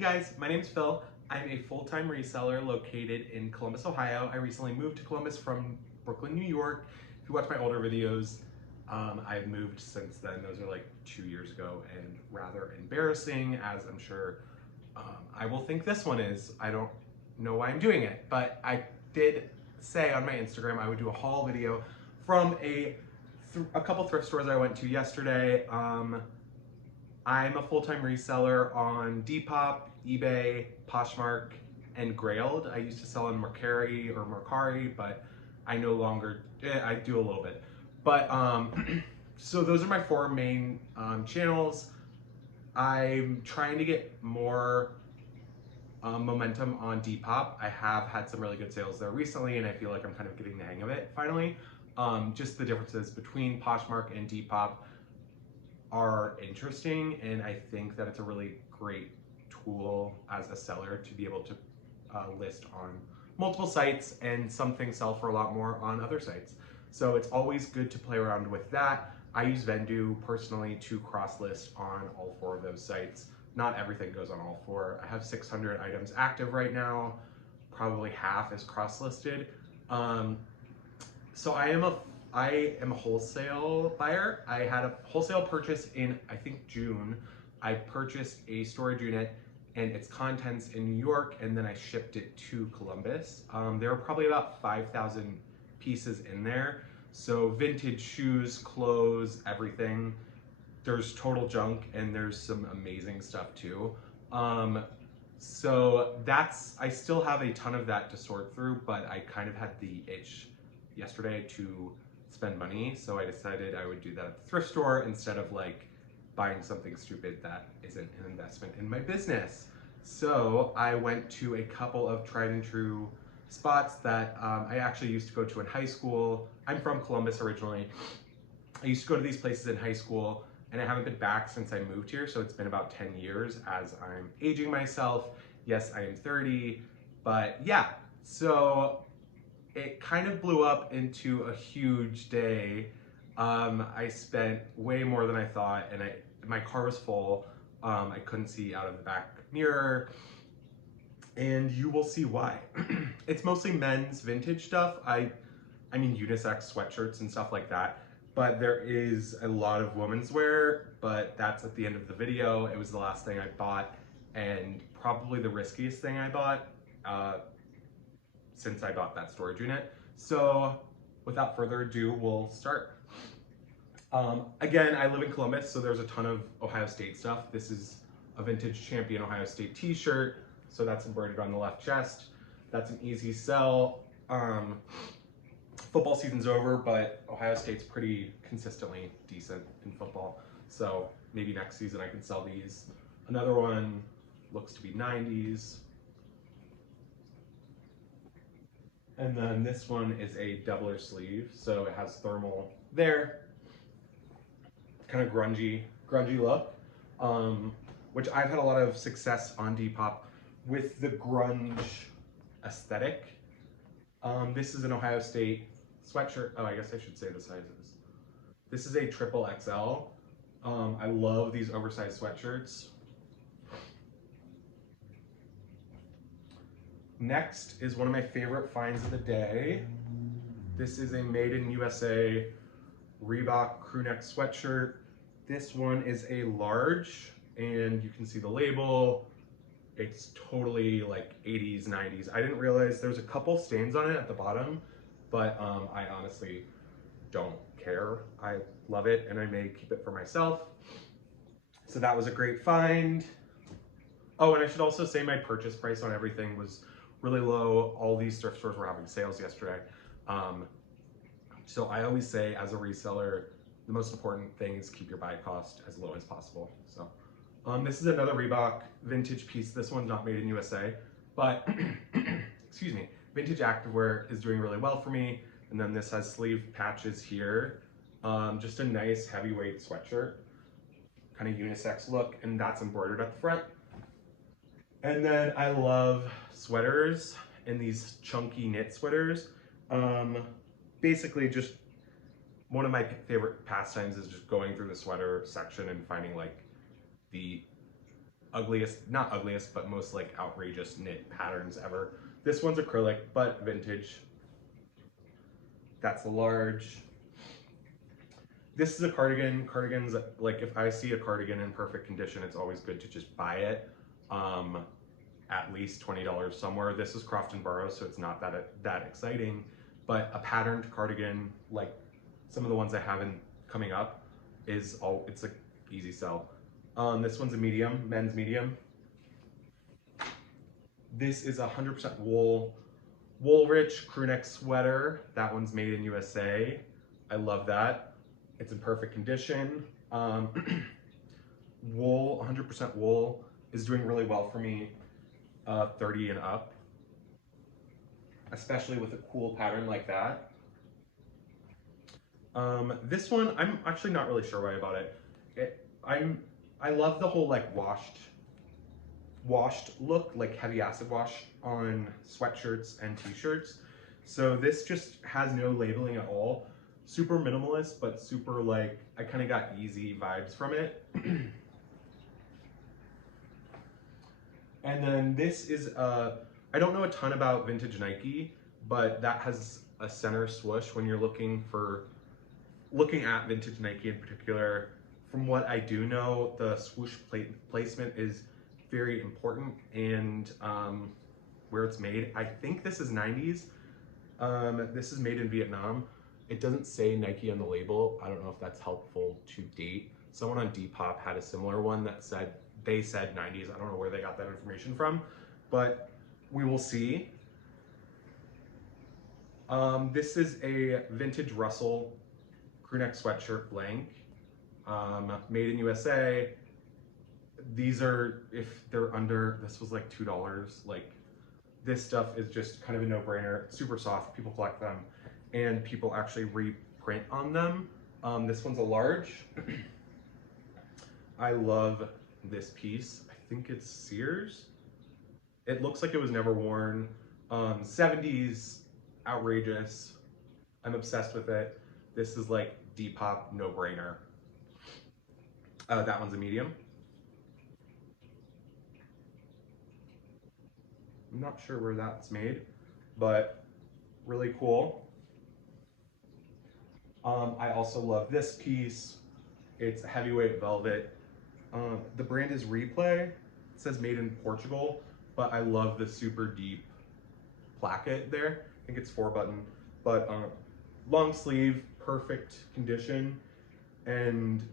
guys, my name's Phil. I'm a full-time reseller located in Columbus, Ohio. I recently moved to Columbus from Brooklyn, New York. If you watch my older videos, I've moved since then. Those are like 2 years ago and rather embarrassing, as I'm sure I will think this one is. I don't know why I'm doing it, but I did say on my Instagram I would do a haul video from a couple thrift stores I went to yesterday. I'm a full-time reseller on Depop, eBay, Poshmark, and Grailed. I used to sell on Mercari, but I no longer, I do a little bit. But, so those are my four main channels. I'm trying to get more momentum on Depop. I have had some really good sales there recently, and I feel like I'm kind of getting the hang of it finally. Just the differences between Poshmark and Depop are interesting, and I think that it's a really great tool as a seller to be able to list on multiple sites, and some things sell for a lot more on other sites. So it's always good to play around with that. I use Vendoo personally to cross list on all four of those sites. Not everything goes on all four. I have 600 items active right now. Probably half is cross listed. So I am a wholesale buyer. I had a wholesale purchase in, I think, June. I purchased a storage unit and its contents in New York, and then I shipped it to Columbus. There were probably about 5,000 pieces in there. So vintage shoes, clothes, everything. There's total junk, and there's some amazing stuff too. So I still have a ton of that to sort through, but I kind of had the itch yesterday to spend money, so I decided I would do that at the thrift store instead of like buying something stupid that isn't an investment in my business. So I went to a couple of tried and true spots that I actually used to go to in high school. I'm from Columbus originally. I used to go to these places in high school, and I haven't been back since I moved here, so it's been about 10 years as I'm aging myself. Yes, I am 30, but yeah, so it kind of blew up into a huge day. I spent way more than I thought, and my car was full. I couldn't see out of the back mirror, and you will see why. It's mostly men's vintage stuff. I mean unisex sweatshirts and stuff like that, but there is a lot of women's wear, but that's at the end of the video. It was the last thing I bought, and probably the riskiest thing I bought since I bought that storage unit. So without further ado, we'll start. Again, I live in Columbus, so there's a ton of Ohio State stuff. This is a vintage Champion Ohio State t-shirt, so that's embroidered on the left chest. That's an easy sell. Football season's over, but Ohio State's pretty consistently decent in football, so maybe next season I can sell these. Another one looks to be 90s. And then this one is a doubler sleeve, so it has thermal there. Kind of grungy look, which I've had a lot of success on Depop with the grunge aesthetic. This is an Ohio State sweatshirt. Oh, I guess I should say the sizes. This is a triple XL. I love these oversized sweatshirts. Next is one of my favorite finds of the day. This is a made in USA Reebok crew neck sweatshirt. This one is a large, and you can see the label. It's totally like 80s, 90s. I didn't realize there's a couple stains on it at the bottom, but I honestly don't care. I love it, and I may keep it for myself. So that was a great find. Oh, and I should also say my purchase price on everything was really low. All these thrift stores were having sales yesterday. So I always say, as a reseller, the most important thing is keep your buy cost as low as possible. So this is another Reebok vintage piece. This one's not made in USA, but excuse me, vintage activewear is doing really well for me. And then this has sleeve patches here. Just a nice heavyweight sweatshirt, kind of unisex look, and that's embroidered at the front. And then I love sweaters and these chunky knit sweaters. Basically just one of my favorite pastimes is just going through the sweater section and finding like the not ugliest, but most like outrageous knit patterns ever. This one's acrylic, but vintage. That's a large. This is a cardigan. Cardigans, like if I see a cardigan in perfect condition, it's always good to just buy it. At least $20 somewhere. This is Croft and Barrow, so it's not that exciting. But a patterned cardigan, like some of the ones I have coming up, it's an easy sell. This one's a medium, men's medium. This is 100% wool, wool-rich crew neck sweater. That one's made in USA. I love that. It's in perfect condition. Wool, 100% wool is doing really well for me, 30 and up, especially with a cool pattern like that. This one, I'm actually not really sure why I bought it. I love the whole like washed look, like heavy acid wash on sweatshirts and t-shirts. So this just has no labeling at all. Super minimalist, but super like, I kind of got easy vibes from it. And then this is, I don't know a ton about vintage Nike, but that has a center swoosh when you're looking at vintage Nike in particular. From what I do know, the swoosh placement is very important, and where it's made. I think this is 90s. This is made in Vietnam. It doesn't say Nike on the label. I don't know if that's helpful to date. Someone on Depop had a similar one that said, they said 90s. I don't know where they got that information from, but we will see. This is a vintage Russell crew neck sweatshirt blank, made in USA. These are, if they're under, this was like $2. Like, this stuff is just kind of a no-brainer. Super soft, people collect them, and people actually reprint on them. This one's a large. I love this piece. I think it's Sears. It looks like it was never worn. 70s, outrageous. I'm obsessed with it. This is like Depop, no-brainer. That one's a medium. I'm not sure where that's made, but really cool. I also love this piece. It's heavyweight velvet. The brand is Replay. It says made in Portugal, but I love the super deep placket there. I think it's 4-button, but long sleeve, perfect condition, and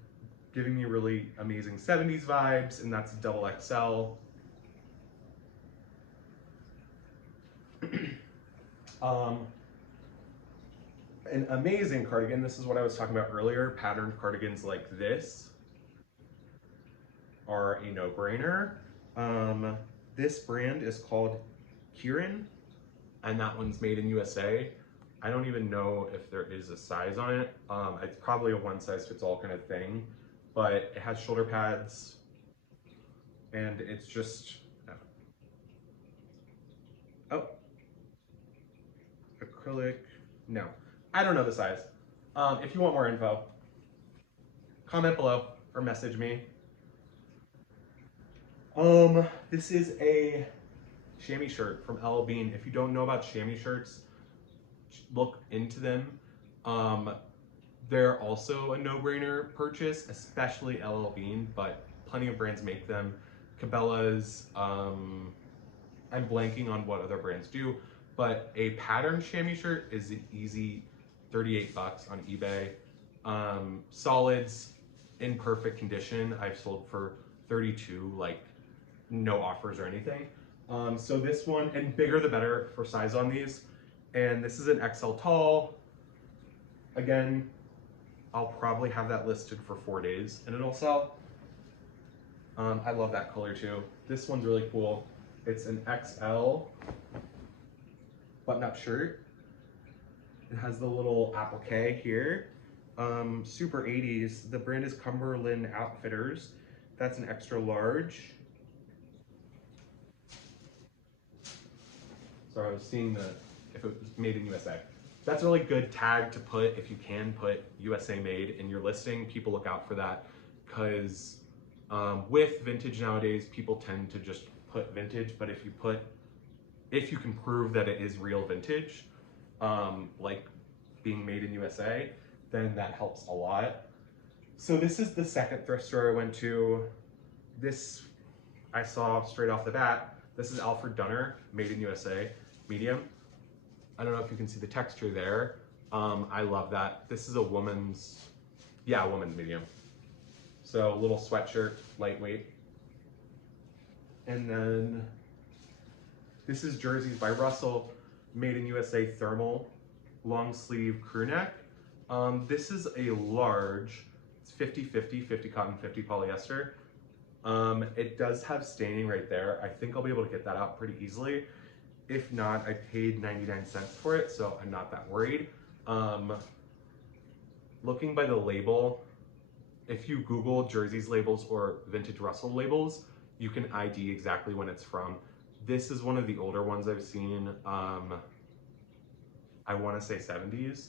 giving me really amazing 70s vibes, and that's double XL. An amazing cardigan. This is what I was talking about earlier. Patterned cardigans like this are a no-brainer. This brand is called Kieran, and that one's made in USA. I don't even know if there is a size on it. It's probably a one-size-fits-all kind of thing, but it has shoulder pads, and it's just, oh, acrylic, no. I don't know the size. If you want more info, comment below or message me. This is a chamois shirt from LL Bean. If you don't know about chamois shirts, look into them. They're also a no-brainer purchase, especially LL Bean, but plenty of brands make them. Cabela's, I'm blanking on what other brands do, but a patterned chamois shirt is an easy 38 bucks on eBay. Solids in perfect condition, I've sold for 32, like no offers or anything. So this one, and bigger the better for size on these. And this is an XL tall. Again, I'll probably have that listed for 4 days and it'll sell. I love that color too. This one's really cool. It's an XL button-up shirt. It has the little applique here. Super 80s. The brand is Cumberland Outfitters. That's an extra large. Sorry, I was seeing if it was made in USA. That's a really good tag to put if you can put USA made in your listing. People look out for that because With vintage nowadays, people tend to just put vintage, but if you can prove that it is real vintage, like being made in USA, then that helps a lot. So this is the second thrift store I went to. This I saw straight off the bat. This is Alfred Dunner, made in USA, medium. I don't know if you can see the texture there. I love that. This is a woman's medium. So a little sweatshirt, lightweight. And then this is jerseys by Resell, made in USA, thermal, long sleeve crew neck. This is a large, it's 50-50, 50 cotton, 50 polyester. It does have staining right there. I think I'll be able to get that out pretty easily. If not, I paid 99 cents for it, so I'm not that worried. Looking by the label, if you Google jerseys labels or vintage Resell labels, you can ID exactly when it's from. This is one of the older ones I've seen. I want to say 70s,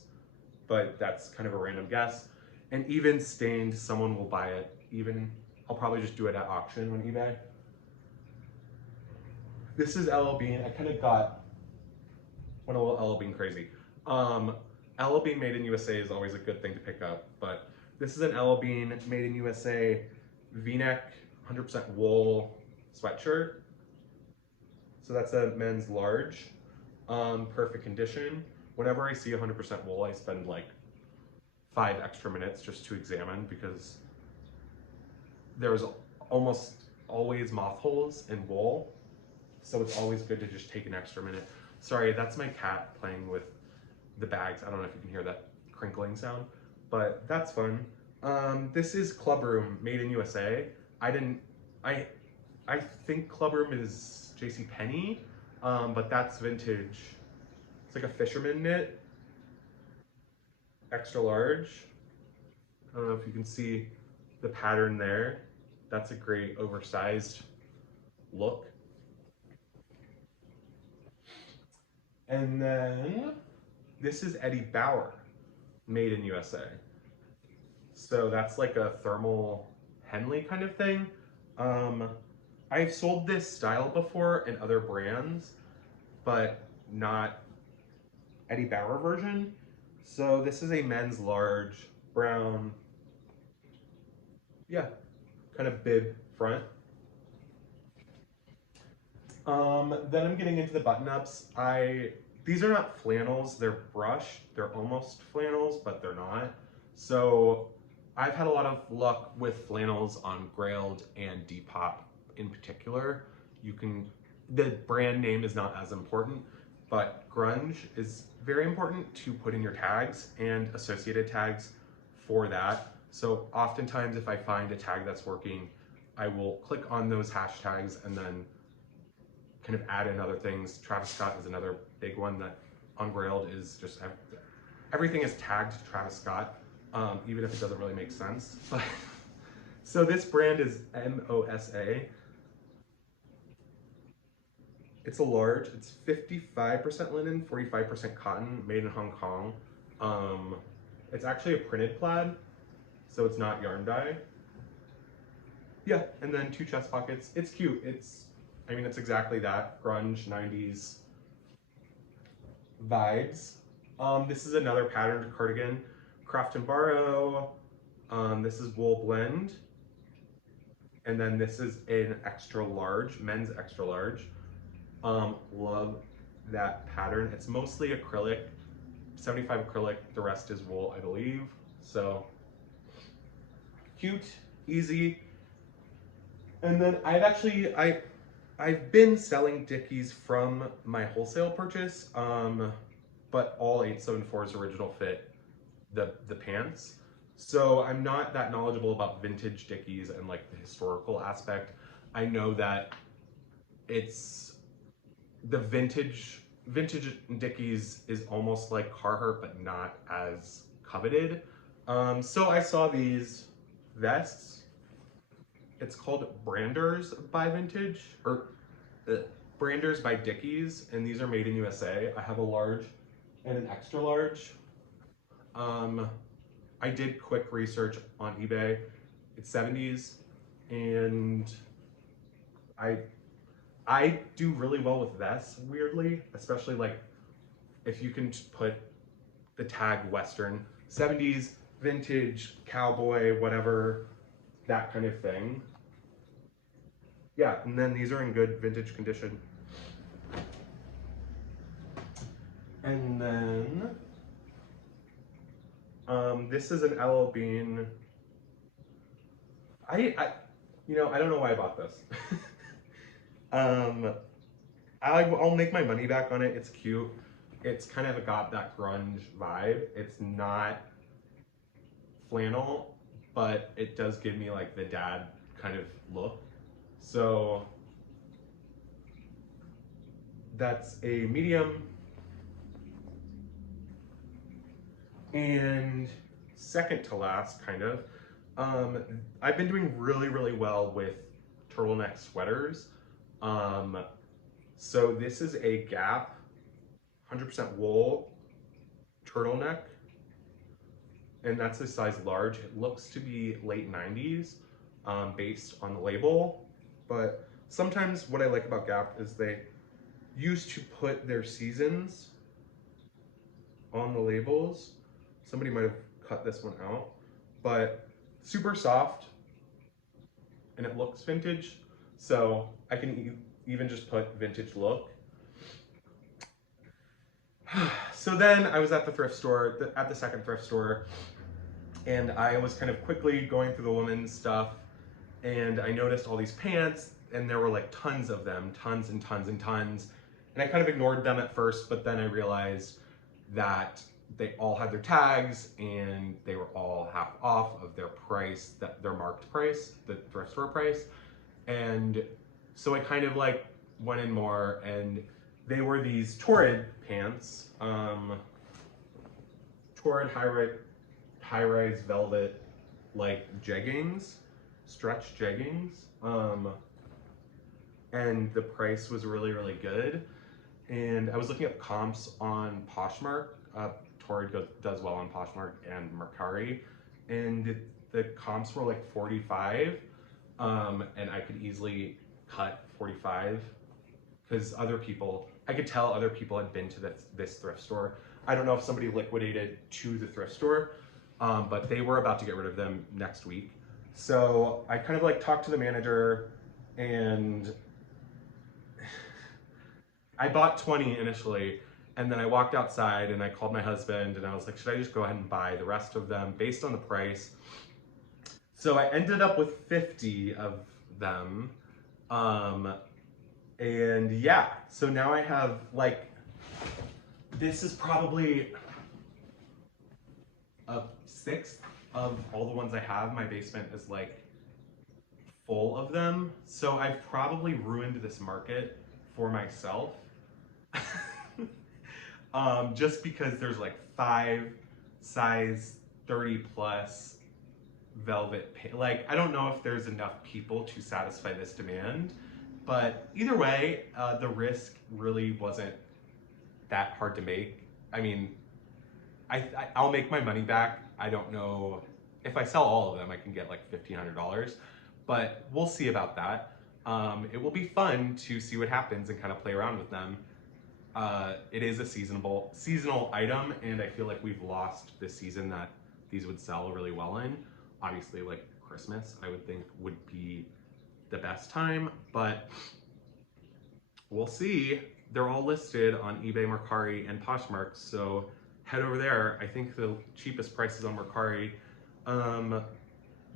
but that's kind of a random guess. And even stained, someone will buy it. Even, I'll probably just do it at auction on eBay. This is LL Bean. I kind of went a little LL Bean crazy. LL Bean made in USA is always a good thing to pick up, but this is an LL Bean made in USA V-neck, 100% wool sweatshirt. So that's a men's large, perfect condition. Whenever I see 100% wool, I spend like 5 extra minutes just to examine, because there's almost always moth holes in wool. So it's always good to just take an extra minute. Sorry, that's my cat playing with the bags. I don't know if you can hear that crinkling sound, but that's fun. This is Clubroom, made in USA. I think Clubroom is JCPenney, but that's vintage. It's like a fisherman knit, extra large. I don't know if you can see the pattern there. That's a great oversized look. And then this is Eddie Bauer, made in USA. So that's like a thermal Henley kind of thing. I've sold this style before in other brands, but not Eddie Bauer version. So this is a men's large, brown, yeah, kind of bib front. Then I'm getting into the button-ups. These are not flannels, they're brushed. They're almost flannels, but they're not. So I've had a lot of luck with flannels on Grailed and Depop in particular. The brand name is not as important, but grunge is very important to put in your tags and associated tags for that. So oftentimes if I find a tag that's working, I will click on those hashtags and then kind of add in other things. Travis Scott is another big one that on Grailed is just, everything is tagged Travis Scott, even if it doesn't really make sense. But so this brand is MOSA. It's a large, it's 55% linen, 45% cotton, made in Hong Kong. It's actually a printed plaid, so it's not yarn dye. Yeah, and then 2 chest pockets. It's cute. It's exactly that, grunge, 90s vibes. This is another patterned cardigan, Craft and Borrow. This is wool blend. And then this is an extra large, men's extra large. Love that pattern. It's mostly acrylic, 75 acrylic, the rest is wool, I believe. So cute, easy. And then I've been selling Dickies from my wholesale purchase, but all 874's original fit the pants. So I'm not that knowledgeable about vintage Dickies and like the historical aspect. I know that it's the vintage Dickies is almost like Carhartt, but not as coveted. So I saw these vests. It's called Branders by Vintage, or Branders by Dickies, and these are made in USA. I have a large and an extra large. I did quick research on eBay. It's 70s, And I do really well with vests, weirdly, especially like if you can put the tag Western, 70s, vintage, cowboy, whatever, that kind of thing. Yeah, and then these are in good vintage condition. And then this is an LL Bean. You know, I don't know why I bought this. I'll make my money back on it. It's cute. It's kind of got that grunge vibe. It's not flannel, but it does give me like the dad kind of look. So that's a medium. And second to last, kind of, I've been doing really, really well with turtleneck sweaters. So this is a Gap 100% wool turtleneck, and that's a size large. It looks to be late 90s based on the label, but sometimes what I like about Gap is they used to put their seasons on the labels. Somebody might have cut this one out, but super soft and it looks vintage. So I can even just put vintage look. So then I was at the thrift store, at the second thrift store, and I was kind of quickly going through the women's stuff, and I noticed all these pants, and there were like tons of them, tons and tons and tons. And I kind of ignored them at first, but then I realized that they all had their tags and they were all half off of their price, their marked price, the thrift store price. And so I kind of like went in more, and they were these Torrid pants, Torrid high-rise velvet, like jeggings, stretch jeggings. And the price was really, really good. And I was looking at comps on Poshmark. Torrid does well on Poshmark and Mercari, and the comps were like 45, and I could easily cut 45 because I could tell other people had been to this thrift store. I don't know if somebody liquidated to the thrift store, but they were about to get rid of them next week. So I kind of like talked to the manager, and I bought 20 initially, and then I walked outside and I called my husband and I was like, should I just go ahead and buy the rest of them based on the price? So I ended up with 50 of them. And yeah, so now I have like, this is probably a sixth of all the ones I have. My basement is like full of them. So I've probably ruined this market for myself. Just because there's like 5 size 30 plus velvet, like I don't know if there's enough people to satisfy this demand, but either way, the risk really wasn't that hard to make. I mean, I'll make my money back. I don't know if I sell all of them, I can get like $1,500, but we'll see about that. It will be fun to see what happens and kind of play around with them. It is a seasonal item, and I feel like we've lost this season that these would sell really well in. Obviously, like Christmas, I would think would be the best time, but we'll see. They're all listed on eBay, Mercari, and Poshmark, so head over there. I think the cheapest price is on Mercari,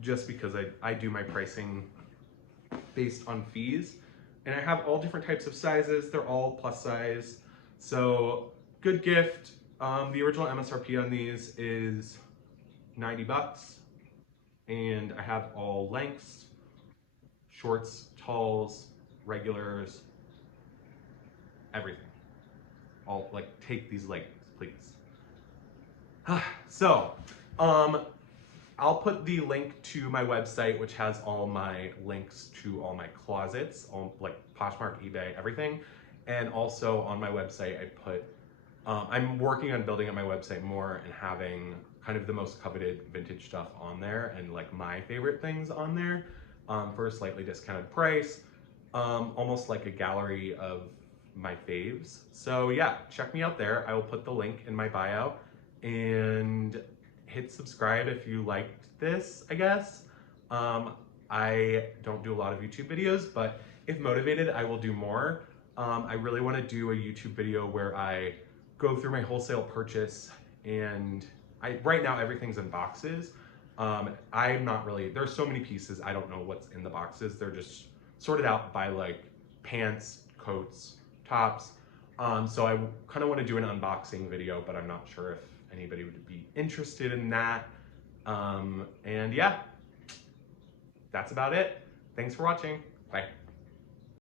just because I do my pricing based on fees, and I have all different types of sizes. They're all plus size, so good gift. The original MSRP on these is 90 bucks, and I have all lengths, shorts, talls, regulars, everything. I'll like take these leggings, please. So, I'll put the link to my website, which has all my links to all my closets, all like Poshmark, eBay, everything. And also on my website, I put, I'm working on building up my website more and having kind of the most coveted vintage stuff on there and like my favorite things on there. for a slightly discounted price, almost like a gallery of my faves. So yeah, check me out there. I will put the link in my bio, and hit subscribe if you liked this, I guess. I don't do a lot of YouTube videos, but if motivated, I will do more. I really want to do a YouTube video where I go through my wholesale purchase, and right now everything's in boxes. I'm not really, there's so many pieces, I don't know what's in the boxes. They're just sorted out by like pants, coats, tops. So I kind of want to do an unboxing video, but I'm not sure if anybody would be interested in that. And yeah, that's about it. Thanks for watching. Bye.